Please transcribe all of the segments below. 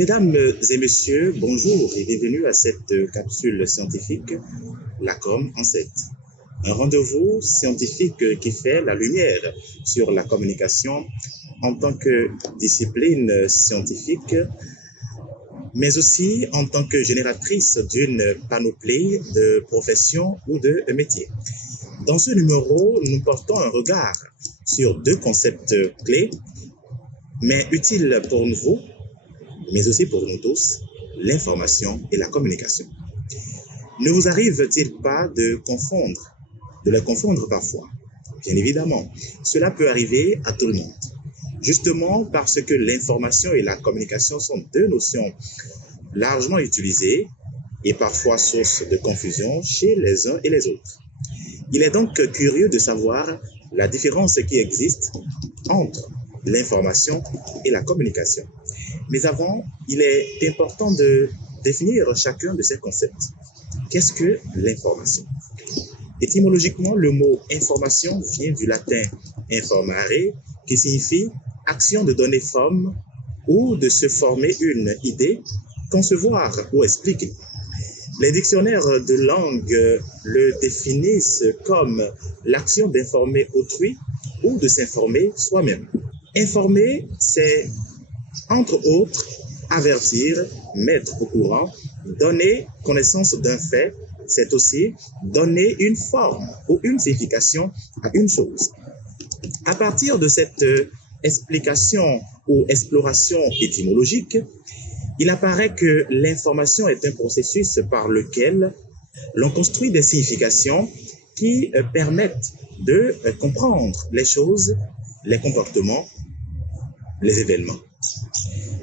Mesdames et messieurs, bonjour et bienvenue à cette capsule scientifique, la com en 7. Un rendez-vous scientifique qui fait la lumière sur la communication en tant que discipline scientifique, mais aussi en tant que génératrice d'une panoplie de professions ou de métiers. Dans ce numéro, nous portons un regard sur deux concepts clés, mais utiles pour vous, mais aussi pour nous tous, l'information et la communication. Ne vous arrive-t-il pas de les confondre parfois? Bien évidemment, cela peut arriver à tout le monde. Justement parce que l'information et la communication sont deux notions largement utilisées et parfois source de confusion chez les uns et les autres. Il est donc curieux de savoir la différence qui existe entre l'information et la communication. Mais avant, il est important de définir chacun de ces concepts. Qu'est-ce que l'information? Étymologiquement, le mot information vient du latin informare, qui signifie action de donner forme ou de se former une idée, concevoir ou expliquer. Les dictionnaires de langue le définissent comme l'action d'informer autrui ou de s'informer soi-même. Informer, c'est entre autres avertir, mettre au courant, donner connaissance d'un fait, c'est aussi donner une forme ou une signification à une chose. À partir de cette explication ou exploration étymologique, il apparaît que l'information est un processus par lequel l'on construit des significations qui permettent de comprendre les choses, les comportements, les événements.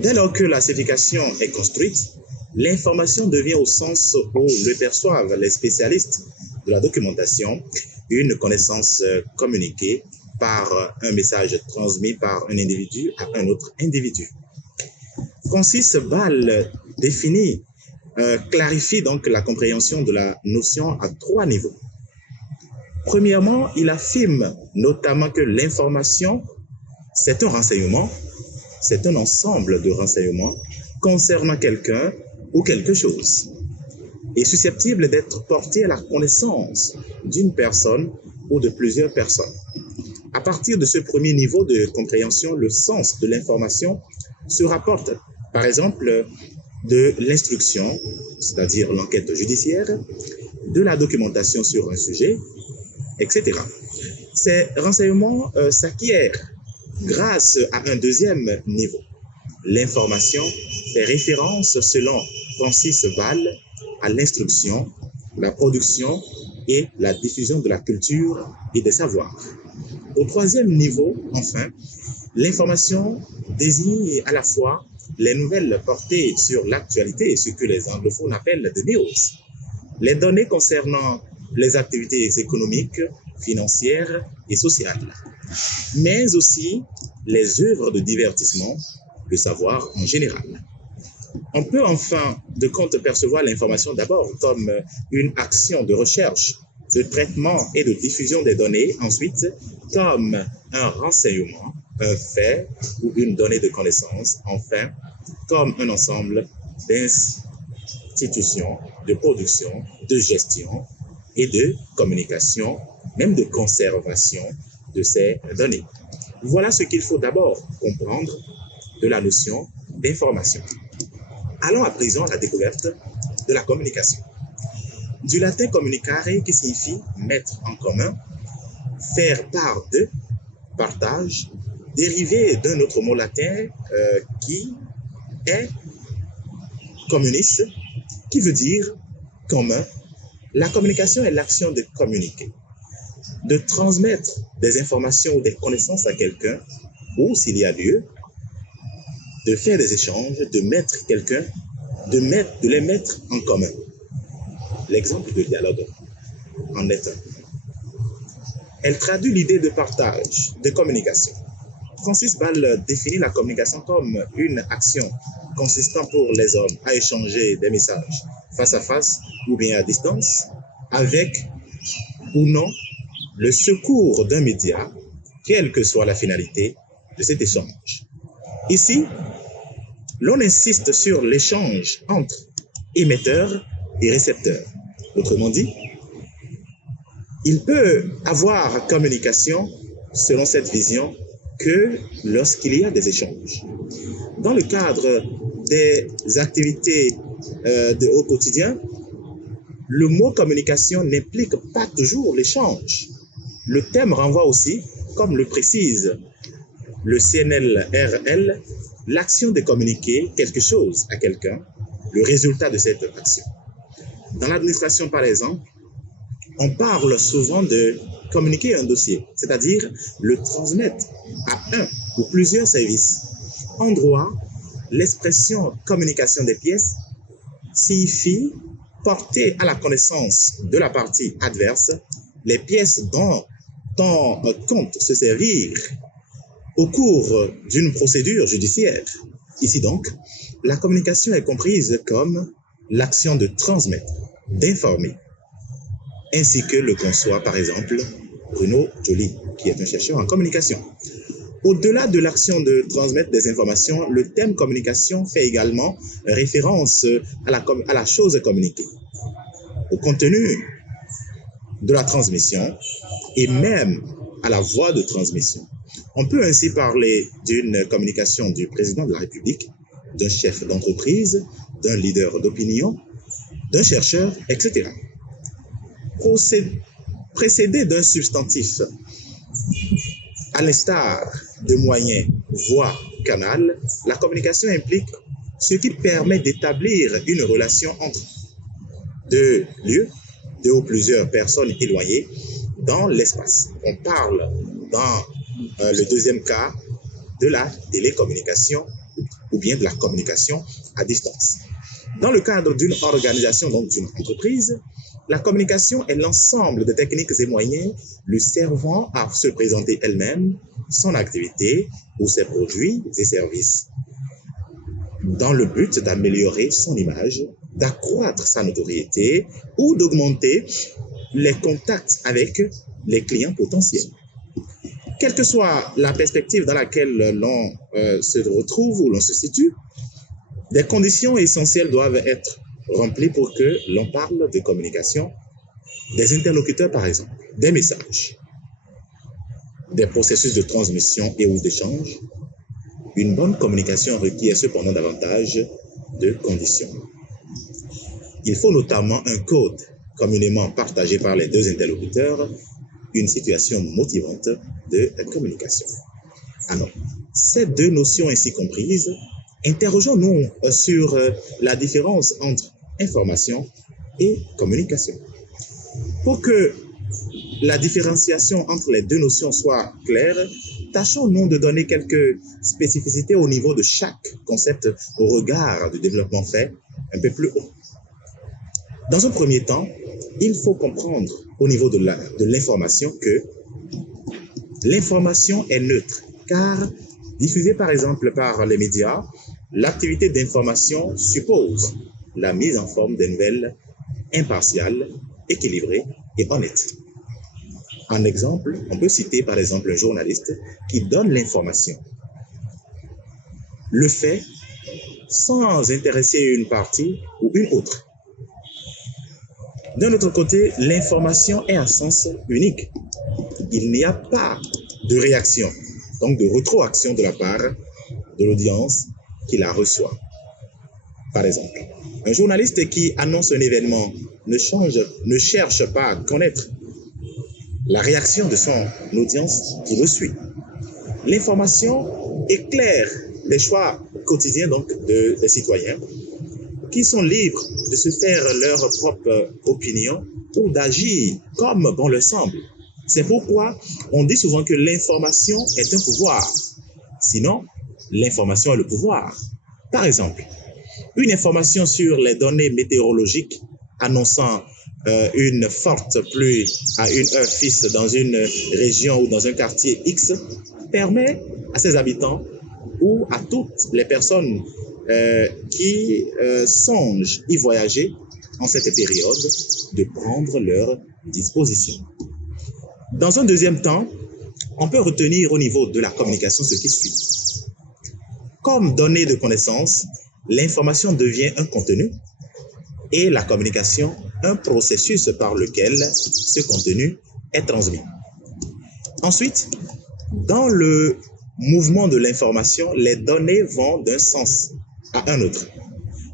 Dès lors que la signification est construite, l'information devient au sens où le perçoivent les spécialistes de la documentation une connaissance communiquée par un message transmis par un individu à un autre individu. Francis Ball clarifie donc la compréhension de la notion à trois niveaux. Premièrement, il affirme notamment que l'information, c'est un renseignement, c'est un ensemble de renseignements concernant quelqu'un ou quelque chose et susceptible d'être porté à la connaissance d'une personne ou de plusieurs personnes. À partir de ce premier niveau de compréhension, le sens de l'information se rapporte, par exemple, de l'instruction, c'est-à-dire l'enquête judiciaire, de la documentation sur un sujet, etc. Ces renseignements s'acquièrent grâce à un deuxième niveau. L'information fait référence, selon Francis Ball, à l'instruction, la production et la diffusion de la culture et des savoirs. Au troisième niveau, enfin, l'information désigne à la fois les nouvelles portées sur l'actualité et ce que les anglophones appellent the news, les données concernant les activités économiques, financières et sociales, mais aussi les œuvres de divertissement, le savoir en général. On peut enfin de compte percevoir l'information d'abord comme une action de recherche, de traitement et de diffusion des données, ensuite comme un renseignement, un fait ou une donnée de connaissance, enfin comme un ensemble d'institutions, de production, de gestion et de communication, même de conservation de ces données. Voilà ce qu'il faut d'abord comprendre de la notion d'information. Allons à présent à la découverte de la communication. Du latin communicare qui signifie mettre en commun, faire part de, partage, dérivé d'un autre mot latin qui est communis, qui veut dire commun. La communication est l'action de communiquer, de transmettre des informations ou des connaissances à quelqu'un, ou s'il y a lieu, de faire des échanges, de mettre quelqu'un, de les mettre en commun. L'exemple de dialogue en est un. Elle traduit l'idée de partage, de communication. Francis Ball définit la communication comme une action consistant pour les hommes à échanger des messages face à face ou bien à distance, avec ou non le secours d'un média, quelle que soit la finalité de cet échange. Ici, l'on insiste sur l'échange entre émetteurs et récepteurs. Autrement dit, il peut avoir communication, selon cette vision, que lorsqu'il y a des échanges. Dans le cadre des activités au quotidien, le mot communication n'implique pas toujours l'échange. Le thème renvoie aussi, comme le précise le CNLRL, l'action de communiquer quelque chose à quelqu'un, le résultat de cette action. Dans l'administration, par exemple, on parle souvent de communiquer un dossier, c'est-à-dire le transmettre à un ou plusieurs services. En droit, l'expression communication des pièces signifie porter à la connaissance de la partie adverse les pièces dont on compte se servir au cours d'une procédure judiciaire. Ici donc, la communication est comprise comme l'action de transmettre, d'informer, ainsi que le conçoit par exemple Bruno Joly, qui est un chercheur en communication. Au-delà de l'action de transmettre des informations, le thème communication fait également référence à la chose communiquée, au contenu de la transmission et même à la voie de transmission. On peut ainsi parler d'une communication du président de la République, d'un chef d'entreprise, d'un leader d'opinion, d'un chercheur, etc. Précédé d'un substantif, à l'instar de moyens, voie, canal, la communication implique ce qui permet d'établir une relation entre deux lieux, deux ou plusieurs personnes éloignées dans l'espace. On parle dans le deuxième cas de la télécommunication ou bien de la communication à distance. Dans le cadre d'une organisation, donc d'une entreprise, la communication est l'ensemble de techniques et moyens lui servant à se présenter elle-même, son activité ou ses produits et services, dans le but d'améliorer son image, d'accroître sa notoriété ou d'augmenter les contacts avec les clients potentiels. Quelle que soit la perspective dans laquelle l'on se retrouve ou l'on se situe, des conditions essentielles doivent être remplies pour que l'on parle de communication, des interlocuteurs par exemple, des messages, des processus de transmission et ou d'échange. Une bonne communication requiert cependant davantage de conditions. Il faut notamment un code communément partagé par les deux interlocuteurs, une situation motivante de communication. Alors, ces deux notions ainsi comprises, interrogeons-nous sur la différence entre information et communication. Pour que la différenciation entre les deux notions soit claire, tâchons-nous de donner quelques spécificités au niveau de chaque concept au regard du développement fait un peu plus haut. Dans un premier temps, il faut comprendre au niveau de l'information que l'information est neutre, car diffusée par exemple par les médias, l'activité d'information suppose la mise en forme de nouvelles impartiales, équilibrées et honnêtes. En exemple, on peut citer par exemple un journaliste qui donne l'information, le fait sans intéresser une partie ou une autre. D'un autre côté, l'information est à sens unique. Il n'y a pas de réaction, donc de rétroaction de la part de l'audience qui la reçoit. Par exemple, un journaliste qui annonce un événement ne cherche pas à connaître la réaction de son audience qui le suit. L'information éclaire les choix quotidiens donc des citoyens qui sont libres de se faire leur propre opinion ou d'agir comme bon leur semble. C'est pourquoi on dit souvent que l'information est un pouvoir. Sinon, l'information est le pouvoir. Par exemple, une information sur les données météorologiques annonçant une forte pluie à une heure fixe dans une région ou dans un quartier X permet à ses habitants ou à toutes les personnes qui songent y voyager en cette période de prendre leurs dispositions. Dans un deuxième temps, on peut retenir au niveau de la communication ce qui suit. Comme donnée de connaissance, l'information devient un contenu et la communication un processus par lequel ce contenu est transmis. Ensuite, dans le mouvement de l'information, les données vont d'un sens à un autre.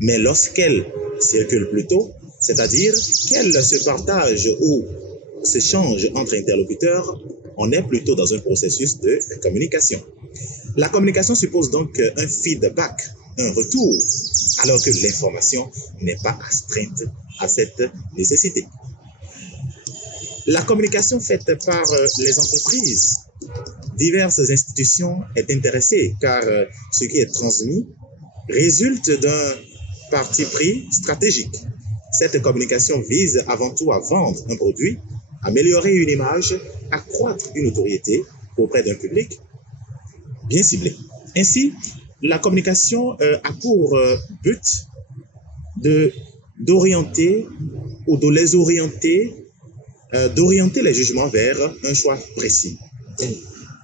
Mais lorsqu'elles circulent plutôt, c'est-à-dire qu'elles se partagent ou s'échangent entre interlocuteurs, on est plutôt dans un processus de communication. La communication suppose donc un feedback, un retour, alors que l'information n'est pas astreinte à cette nécessité. La communication faite par les entreprises, diverses institutions est intéressée car ce qui est transmis résulte d'un parti pris stratégique. Cette communication vise avant tout à vendre un produit, améliorer une image, accroître une notoriété auprès d'un public bien ciblé. Ainsi, la communication a pour but d'orienter ou de les orienter, d'orienter les jugements vers un choix précis.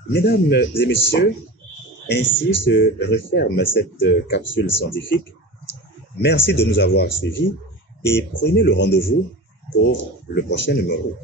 Mesdames et messieurs, ainsi se referme cette capsule scientifique. Merci de nous avoir suivis et prenez le rendez-vous pour le prochain numéro.